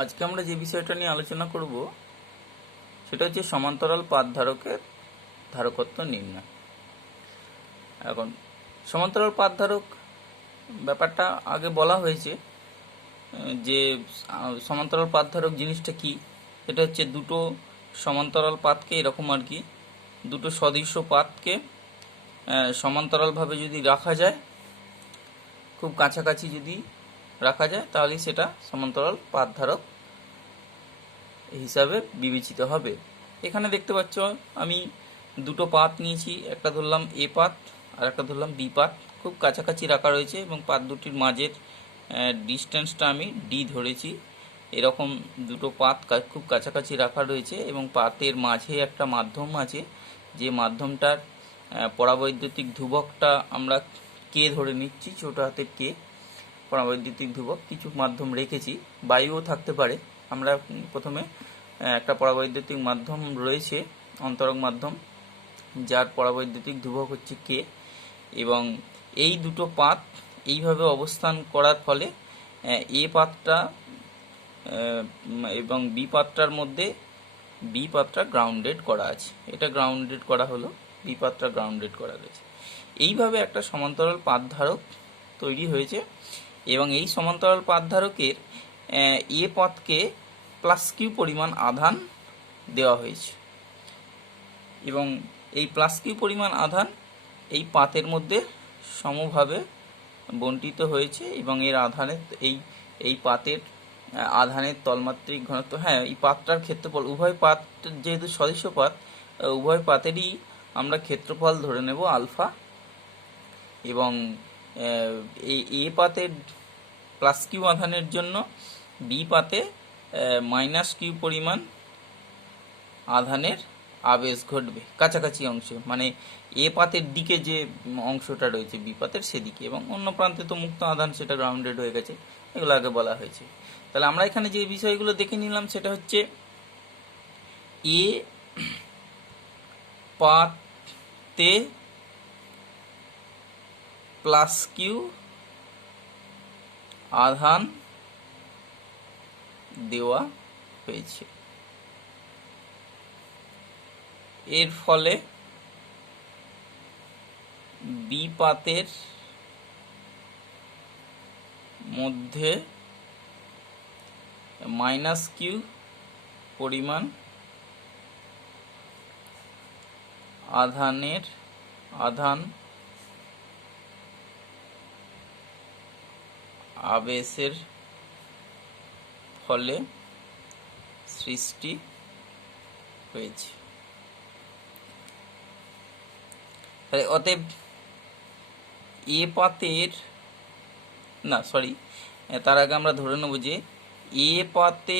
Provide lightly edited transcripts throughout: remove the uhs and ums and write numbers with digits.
আজকে আমরা যে বিষয়টা নিয়ে আলোচনা করব সেটা হচ্ছে সমান্তরাল পাত ধারকের ধারকত্ব নির্ণয়। এখন সমান্তরাল পাত ধারক ব্যাপারটা আগে বলা হয়েছে যে সমান্তরাল পাত ধারক জিনিসটা কি। এটা হচ্ছে দুটো সমান্তরাল পাতকে এরকম আর কি, দুটো সদৃশ্য পাতকে সমান্তরালভাবে যদি রাখা যায়, খুব কাছাকাছি যদি রাখা যায়, তাহলে সেটা সমান্তরাল পাত ধারক হিসাবে বিবেচিত হবে। এখানে দেখতে পাচ্ছ আমি দুটো পাত নিয়েছি, একটা ধরলাম এ পাত আর একটা ধরলাম বি পাত। খুব কাছাকাছি রাখা রয়েছে এবং পাত দুটির মাঝের ডিস্টেন্সটা আমি ডি ধরেছি। এরকম দুটো পাত খুব কাছাকাছি রাখা রয়েছে এবং পাতের মাঝে একটা মাধ্যম আছে, যে মাধ্যমটার পরাবৈদ্যুতিক ধ্রুবকটা আমরা কে ধরে নিচ্ছি, ছোটো হাতের কে। পরাবৈদ্যুতিক ধ্রুবক কিছু মাধ্যম রেখেছি, বায়ুও থাকতে পারে। আমরা প্রথমে একটা পরাবৈদ্যুতিক মাধ্যম রয়েছে, অন্তরক মাধ্যম, যার পরাবৈদ্যুতিক ধ্রুবক হচ্ছে কে, এবং এই দুটো পাত এইভাবে অবস্থান করার ফলে এ পাতটা এবং বি পাতটার মধ্যে বি পাতটা গ্রাউন্ডেড করা আছে। এটা গ্রাউন্ডেড করা হলো, বি পাতটা গ্রাউন্ডেড করা রয়েছে। এইভাবে একটা সমান্তরাল পাত ধারক তৈরি হয়েছে এবং এই সমান্তরাল পাত ধারকের এ পাতকে প্লাস কিউ পরিমাণ আধান দেওয়া হয়েছে এবং এই প্লাস কিউ পরিমাণ আধান এই পাতের মধ্যে সমভাবে বণ্টিত হয়েছে এবং এর আধানের এই পাতের আধানের তলমাত্রিক ঘনত্ব, এই পাতটার ক্ষেত্রফল, উভয় পাত যেহেতু সদৃশ্য পাত, উভয় পাতেরই আমরা ক্ষেত্রফল ধরে নেব আলফা, এবং এই এ পাতের প্লাস কিউ আধানের জন্য বি পাতে মাইনাস কিউ পরিমাণ আধানের আবেশ ঘটবে কাছাকাছি অংশে, মানে এ পাতের দিকে যে অংশটা রয়েছে বি পাতের সেদিকে, এবং অন্য প্রান্তে তো মুক্ত আধান, সেটা গ্রাউন্ডেড হয়ে গেছে। এগুলো আগে বলা হয়েছে। তাহলে আমরা এখানে যে বিষয়গুলো দেখে নিলাম সেটা হচ্ছে এ পাতে প্লাস কিউ আধান দেওয়া হয়েছে, এর ফলে বি পাতের মধ্যে মাইনাস কিউ পরিমাণ আধান আবেশের ফলে সৃষ্টি হয়েছে। অতএব এ পাতের তার আগে আমরা ধরে নেব যে এ পাতে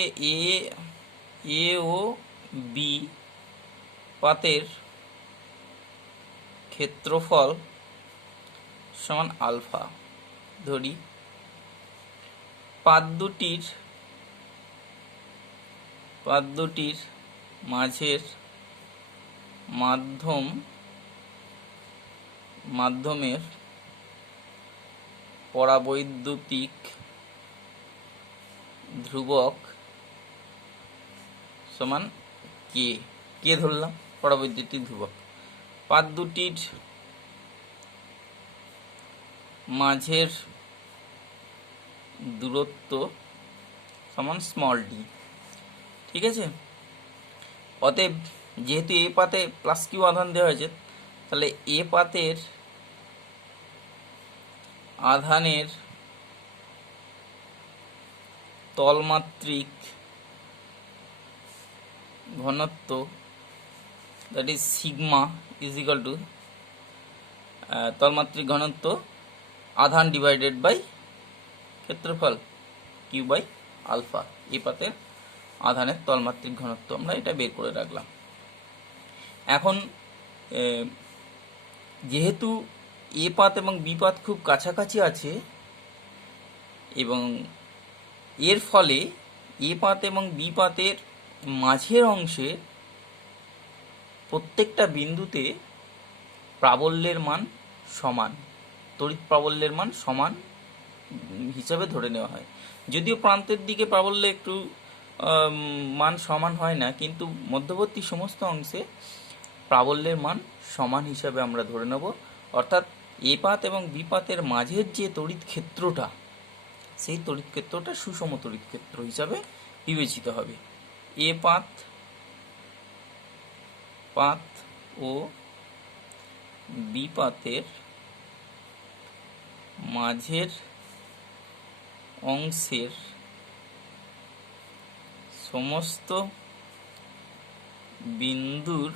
এ ও বি পাতের ক্ষেত্রফল সমান আলফা ধরি। পাত দুটির মাঝের মাধ্যমের পরাবৈদ্যুতিক ধ্রুবক সমান কে ধরলাম পরাবৈদ্যুতিক ধ্রুবক। পাত দুটির মাঝের দূরত্ব সমান স্মল ডি। ঠিক আছে। অতএব যেহেতু এ পাতে প্লাস কিউ আধান দেওয়া হয়েছে, তাহলে এ পাতের আধানের তলমাত্রিক ঘনত্ব, that is sigma, is equal to তলমাত্রিক ঘনত্ব আধান ডিভাইডেড বাই ক্ষেত্রফল কিউ বাই আলফা। এ পাতের আধানের তলমাত্রিক ঘনত্ব আমরা এটা বের করে রাখলাম। এখন যেহেতু এ পাত এবং বি পাত খুব কাছাকাছি আছে এবং এর ফলে এ পাত এবং বি পাতের মাঝের অংশে প্রত্যেকটা বিন্দুতে প্রাবল্যের মান সমান, তড়িৎ প্রাবল্যের মান সমান হিসাবে ধরে নেওয়া হয়। যদিও প্রান্তের দিকে প্রাবল্য একটু মান সমান হয় না, কিন্তু মধ্যবর্তী সমস্ত অংশে প্রাবল্যের মান সমান হিসাবে আমরা ধরে নেব। অর্থাৎ এ পাত এবং বি পাতের মাঝের যে তড়িৎ ক্ষেত্রটা, সেই তড়িৎ ক্ষেত্রটা সুষম তড়িৎ ক্ষেত্র হিসাবে বিবেচিত হবে। এ পাত ও বি পাতের মাঝের অংশের সমস্ত বিন্দুর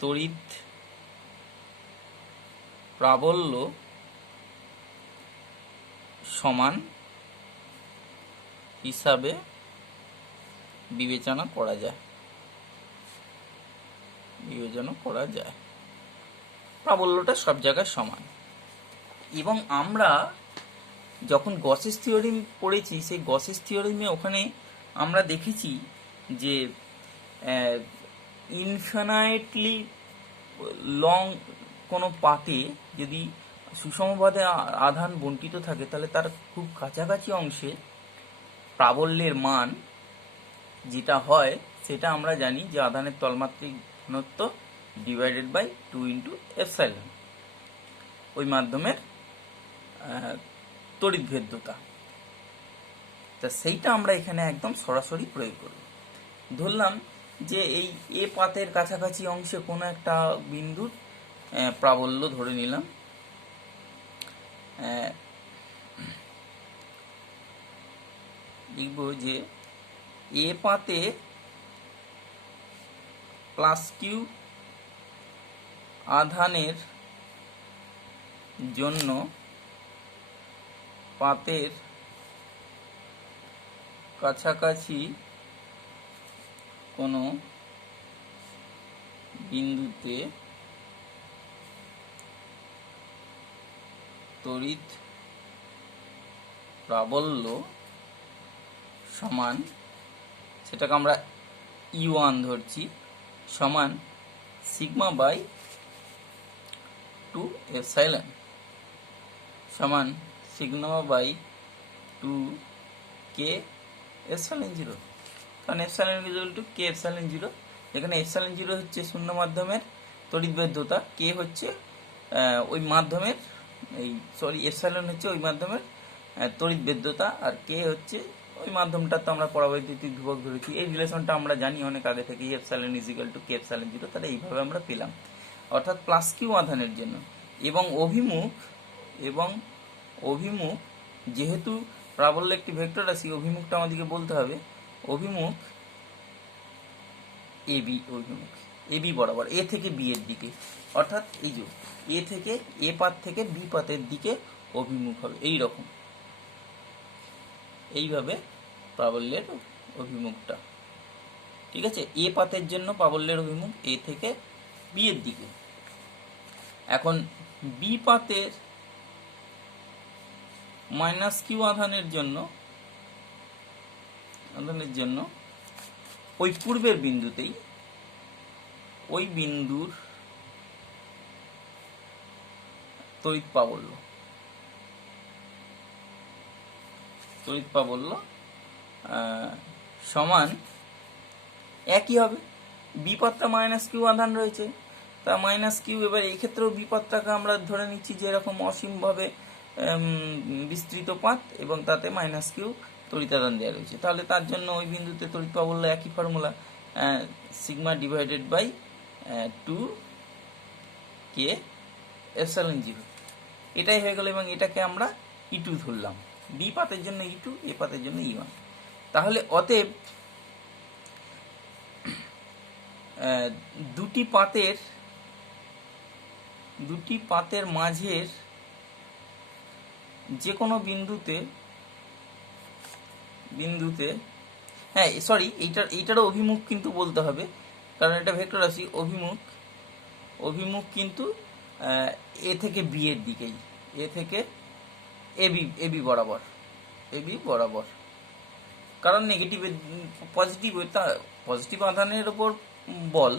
তড়িৎ প্রাবল্য সমান হিসাবে বিবেচনা করা যায়। প্রাবল্যটা সব জায়গায় সমান। এবং আমরা যখন গসেস থিওরেম পড়েছি, সেই গসেস থিওরেমে ওখানে আমরা দেখেছি যে ইনফিনাইটলি লং কোনো পাতে যদি সুষমভাবে আধান বণ্টিত থাকে, তাহলে তার খুব কাছাকাছি অংশে প্রাবল্যের মান যেটা হয় সেটা আমরা জানি যে আধানের তলমাত্রিক ঘনত্ব ডিভাইডেড বাই 2 ইন্টু এপসাইলন, ওই মাধ্যমের তড়িৎ ভেদ্যতা। তা সেইটা আমরা এখানে একদম সরাসরি প্রয়োগ করব। ধরলাম যে এই এ পাতের কাছাকাছি অংশে কোনো একটা বিন্দুর প্রাবল্য ধরে নিলাম, লিখব যে এ পাতে প্লাস কিউ আধানের জন্য পাতের কাছাকাছি কোনো বিন্দুতে তড়িৎ প্রাবল্য সমান, সেটাকে আমরা E1 ধরছি, সমান সিগমা বাই 2 এপসাইলন, সমান সিগমা বাই 2 কে এপসাইলন 0। কারণ epsilon equal to K epsilon 0। এখানে এপসাইলন 0 হচ্ছে শূন্য মাধ্যমের তড়িৎ ভেদ্যতা, কে হচ্ছে ওই মাধ্যমের এপসাইলন হচ্ছে ওই মাধ্যমের তড়িৎ ভেদ্যতা, আর কে হচ্ছে ওই মাধ্যমটা তো আমরা পরাবৈদ্যুতিক ধ্রুবক ধরেছি। এই রিলেশনটা আমরা জানি অনেক আগে থেকে, epsilon is equal two K epsilon 0। তাহলে এইভাবে আমরা পেলাম। অর্থাৎ প্লাস কিউ আধানের জন্য এবং অভিমুখ যেহেতু প্রাবল্য একটি ভেক্টর রাশি, অভিমুখটা আমাদেরকে বলতে হবে। অভিমুখ এবি বরাবর, এ থেকে বি এর দিকে, অর্থাৎ এই যে এ থেকে এ পাত থেকে বি পাতের দিকে অভিমুখ হবে এই রকম, এইভাবে প্রাবল্যের অভিমুখটা। ঠিক আছে, এ পাতের জন্য প্রাবল্যের অভিমুখ এ থেকে বি এর দিকে। এখন বি পাতের মাইনাস কিউ আধানের জন্য ওই পূর্বের বিন্দুতেই, ওই বিন্দুর তড়িৎ প্রাবল্য সমান একই হবে। বি পাতটা মাইনাস কিউ আধান রয়েছে, তা মাইনাস কিউ। এবার এই ক্ষেত্রেও বি পাতটাকে আমরা ধরে নিচ্ছি যে এরকম অসীমভাবে বিস্তৃত পাত এবং তাতে মাইনাস কিউ তড়িতাদান দেওয়া রয়েছে। তাহলে তার জন্য ওই বিন্দুতে তড়িৎ প্রাবল্য একই formula, sigma divided by 2 K epsilon 0, এটাই হয়ে গেল। এবং এটাকে আমরা E2 ধরলাম, বি পাতের জন্য E2, এ পাতের জন্য E1। তাহলে অতএব দুটি পাতের মাঝের যে কোনো বিন্দুতে হ্যাঁ সরি, এইটারও অভিমুখ কিন্তু বলতে হবে, কারণ এটা ভেক্টর রাশি। অভিমুখ কিন্তু এ থেকে বি এর দিকেই, এ থেকে এবি বরাবর। কারণ পজিটিভ আধানের উপর বল,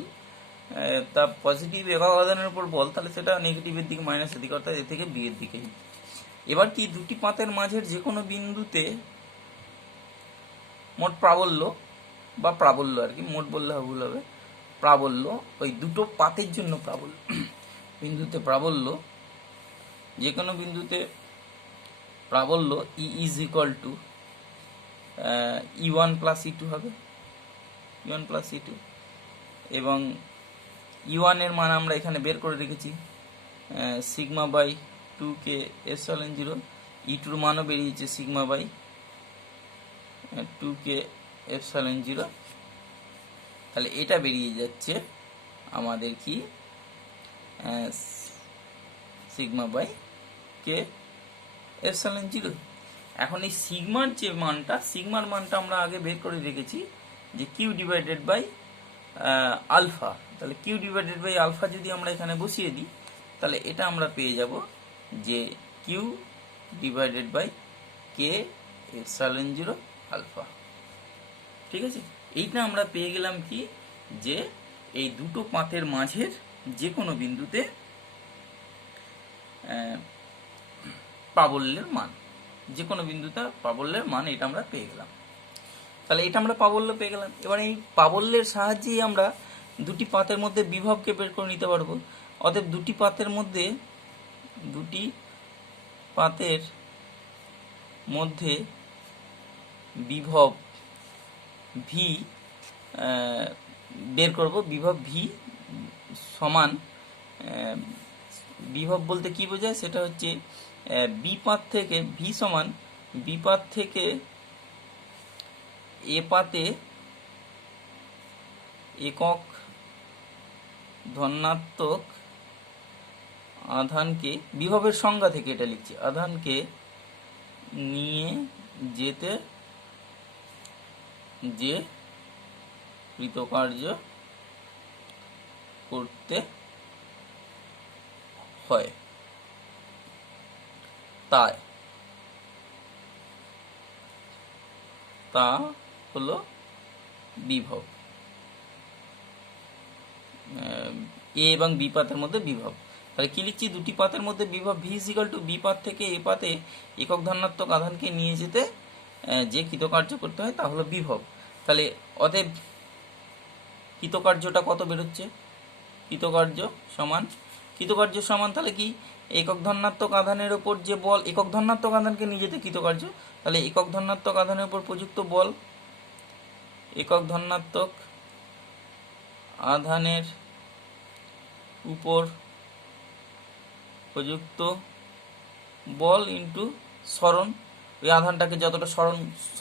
তা পজিটিভ একক আধানের উপর বল, তাহলে সেটা নেগেটিভের দিকে, মাইনাসের দিকে, অর্থাৎ এ থেকে বি এর দিকেই। এবার কি দুটি পাতের মাঝের যে কোনো বিন্দুতে মোট প্রাবল্য বা প্রাবল্য আর কি, মোট বললে ভুল হবে, প্রাবল্য ওই দুটো পাতের জন্য প্রাবল্য, বিন্দুতে প্রাবল্য, যে কোনো বিন্দুতে প্রাবল্য E is equal to E1 plus E2 হবে, E1 প্লাস E2, এবং E1 এর মান আমরা এখানে বের করে রেখেছি sigma by 2k epsilon 0, E2 মানও বেরিয়েছে সিগমা বাই 2k এপসাইলন 0, তাহলে এটা বেরিয়ে যাচ্ছে আমাদের কি সিগমা বাই কে এপসাইলন 0। এখন এই সিগমার যে মানটা, সিগমার মানটা আমরা আগে বের করে রেখেছি যে কিউ ডিভাইডেড বাই আলফা, তাহলে কিউ ডিভাইডেড বাই আলফা যদি আমরা এখানে বসিয়ে দিই তাহলে এটা আমরা পেয়ে যাব যে Q divided by K epsilon 0 alpha. ঠিক আছে, এইটা আমরা পেয়ে গেলাম কি, যে এই দুটো পাতের মাঝের যে কোনো বিন্দুতে প্রাবল্যের মান, যে কোনো বিন্দুতে প্রাবল্যের মান, এটা আমরা পেয়ে গেলাম। তাহলে এটা আমরা প্রাবল্য পেয়ে গেলাম। এবার এই প্রাবল্যের সাহায্যেই আমরা দুটি পাতের মধ্যে বিভবকে বের করে নিতে পারবো। অতএব দুটি পাতের মধ্যে বিভব ভি বের করব। বিভব ভি সমান, বিভব বলতে কি বোঝায়, সেটা হচ্ছে বি পাত থেকে, ভি সমান বি পাত থেকে এ পাতে একক ধনাত্মক আধানকে, বিভবের সংজ্ঞা থেকে এটা লিখছি, আধানকে নিয়ে যেতে যে কৃতকার্য করতে হয় তা হলো বিভব, এ এবং বি পাতের মধ্যে বিভব। তাহলে কি লিখছি, দুটি পাতের মধ্যে বিভব V is equal to B পাত থেকে এ পাতে একক ধনাত্মক আধানকে নিয়ে যেতে যে কৃতকার্য করতে হয় তা হলো বিভব। তাহলে অতএব কৃতকার্যটা কত বেরোচ্ছে, কৃতকার্য সমান তাহলে কি, একক ধনাত্মক আধানের উপর যে বল, একক ধনাত্মক আধানকে নিয়ে যেতে কৃতকার্য, তাহলে একক ধনাত্মক আধানের উপর প্রযুক্ত বল, একক ধনাত্মক আধানের উপর প্রযুক্ত বল ইন্টু সরণ, ওই আধানটাকে যতটা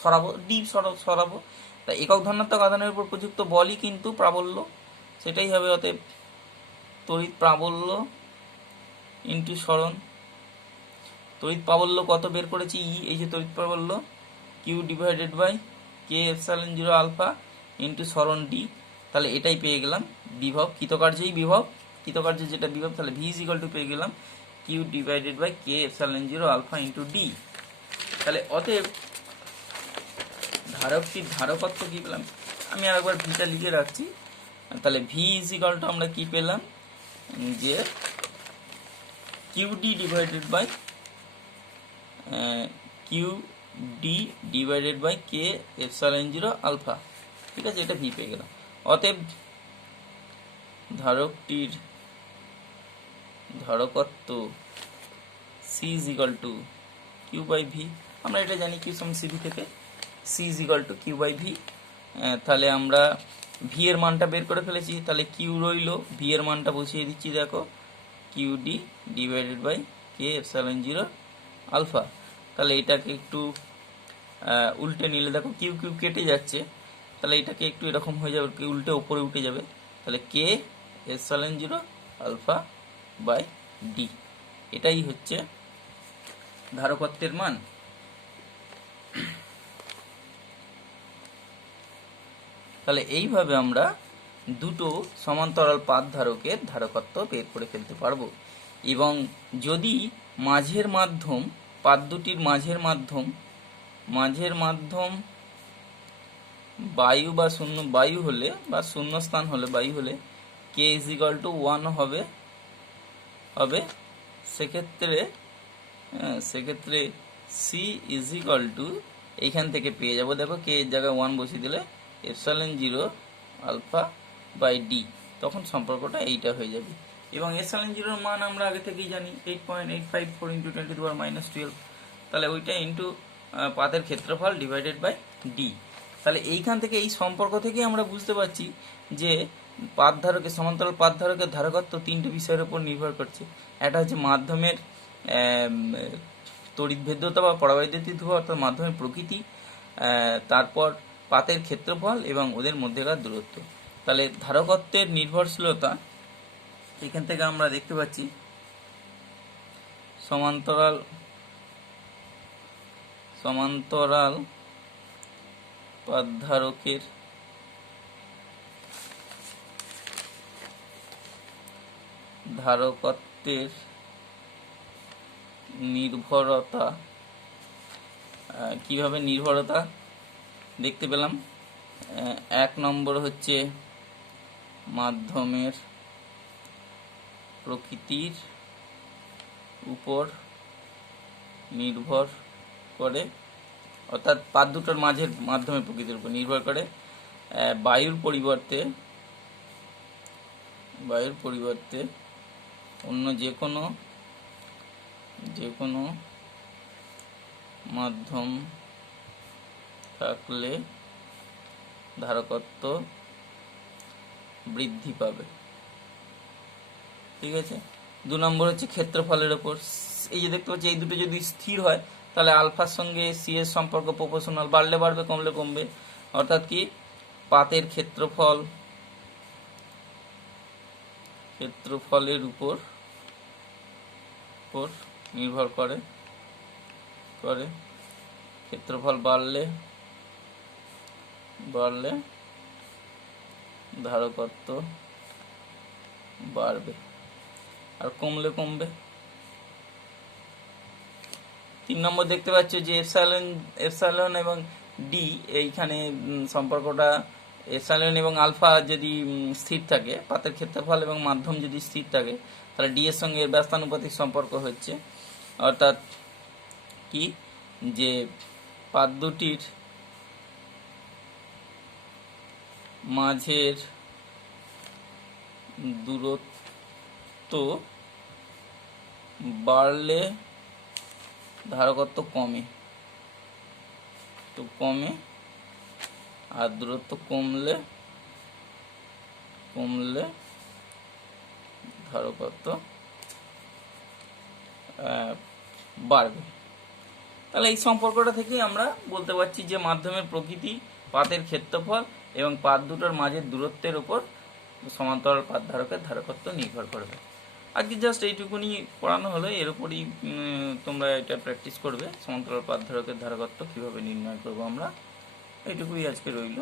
সরাবো, ডি সরাবো, তাই একক ধনাত্মক আধানের উপর প্রযুক্ত বলই কিন্তু প্রাবল্য, সেটাই হবে অতএব তড়িৎ প্রাবল্য ইন্টু সরণ। তড়িৎ প্রাবল্য কত বের করেছি, ই, এই যে তড়িৎ প্রাবল্য, Q divided by K epsilon 0 alpha into সরণ ডি, তাহলে এটাই পেয়ে গেলাম বিভব, কৃতকার্যই বিভব, কৃতকার্য যেটা বিভব, তাহলে ভি ইজ ইকুয়াল টু পেয়ে গেলাম Q divided by K epsilon 0 alpha into D. তাহলে অতএব ধারকটির ধারকত্ব কি পেলাম, আমি আরেকবার ভিটা লিখে রাখছি, তাহলে ভি ইজ ইকুয়াল টু আমরা কি পেলাম, যে Q D divided by Q D divided by K epsilon 0 alpha. ঠিক আছে, এটা ভি পেয়ে গেলাম। অতএব ধারকটির ধারকত্ব C is equal to Q by V, আমরা এটা জানি কিউ সমান সিভি থেকে, C is equal to Q by V. তাহলে আমরা ভি এর মানটা বের করে ফেলেছি, তাহলে কিউ রইল, ভি এর মানটা বসিয়ে দিচ্ছি, দেখো Q D divided by K epsilon 0 alpha. তাহলে এটাকে একটু উল্টে নিলে দেখো কিউ কিউ কেটে যাচ্ছে, তাহলে এটাকে একটু এরকম হয়ে যাবে, উল্টে উপরে উঠে যাবে, তাহলে কে এপসাইলন 0 আলফা বাই ডি, এটাই হচ্ছে ধারকত্বের মান। তাহলে এইভাবে আমরা দুটো সমান্তরাল পাত ধারকের ধারকত্ব বের করে ফেলতে পারবো। এবং যদি মাঝের মাধ্যম, পাত দুটির মাঝের মাধ্যম বায়ু বা শূন্য বায়ু হলে, বা শূন্য স্থান হলে, বায়ু হলে কে ইজ ইকুয়াল টু 1 হবে, সেক্ষেত্রে সি ইজ ইকুয়াল টু এইখান থেকে পেয়ে যাব, দেখো কে এর জায়গায় 1 বসিয়ে দিলে এপসাইলন 0 আলফা বাই ডি, তখন সম্পর্কটা এইটা হয়ে যাবে। এবং এপসাইলন 0 মান আমরা আগে থেকেই জানি 8.854 × 10⁻12, তাহলে ওইটা ইন্টু পাতের ক্ষেত্রফল ডিভাইডেড বাই ডি। তাহলে এইখান থেকে এই সম্পর্ক থেকে আমরা বুঝতে পারছি যে পাতধারকের সমান্তরাল পাতধারকের ধারকত্ব তিনটে বিষয়ের উপর নির্ভর করছে। একটা হচ্ছে মাধ্যমের তড়িৎভেদ্যতা বা পরাবৈদ্যুতিক ধ্রুবক অর্থাৎ মাধ্যমের প্রকৃতি, তারপর পাতের ক্ষেত্রফল এবং ওদের মধ্যেকার দূরত্ব। তাহলে ধারকত্বের নির্ভরশীলতা এখান থেকে আমরা দেখতে পাচ্ছি সমান্তরাল পাতধারকের ধারকত্বের নির্ভরতা কিভাবে নির্ভরতা দেখতে পেলাম। 1 নম্বর হচ্ছে মাধ্যমের প্রকৃতির উপর নির্ভর করে, অর্থাৎ পাত দুটোর মাঝের মাধ্যমের প্রকৃতির উপর নির্ভর করে। বায়ুর পরিবর্তে অন্য যে কোনো মাধ্যম থাকলে ধারকত্ব বৃদ্ধি পাবে। ঠিক আছে। 2 নম্বর হচ্ছে ক্ষেত্রফলের ওপর। এই যে দেখতে পাচ্ছি এই দুটো যদি স্থির হয় তাহলে আলফার সঙ্গে সি এর সম্পর্ক প্রপোর্শনাল, বাড়লে বাড়বে কমলে কমবে, অর্থাৎ কি পাতের ক্ষেত্রফলের উপর নির্ভর করে। ক্ষেত্রফল বাড়লে ধারকত্ব বাড়বে আর কমলে কমবে। 3 নম্বর দেখতে পাচ্ছ যে এপসাইলন এবং ডি, এইখানে সম্পর্কটা এপসাইলন এবং আলফা যদি স্থির থাকে, পাতের ক্ষেত্রফল এবং মাধ্যম যদি স্থির থাকে, তাহলে ডি এর সঙ্গে এর ব্যস্তানুপাতিক সম্পর্ক হচ্ছে, অর্থাৎ কি যে পাত দুটির মাঝের দূরত্ব বাড়লে ধারকত্ব কমে, আর দূরত্ব কমলে ধারকত্ব বাড়বে। তাহলে এই সম্পর্কটা থেকেই আমরা বলতে পারছি যে মাধ্যমের প্রকৃতি, পাতের ক্ষেত্রফল এবং পাত দুটোর মাঝের দূরত্বের উপর সমান্তরাল পাত ধারকের ধারকত্ব নির্ভর করবে। আজকে জাস্ট এইটুকুনি পড়ানো হলো, এর উপরই তোমরা এটা প্র্যাকটিস করবে, সমান্তরাল পাত ধারকের ধারকত্ব কীভাবে নির্ণয় করবো আমরা, এইটুকুই আজকে রইল।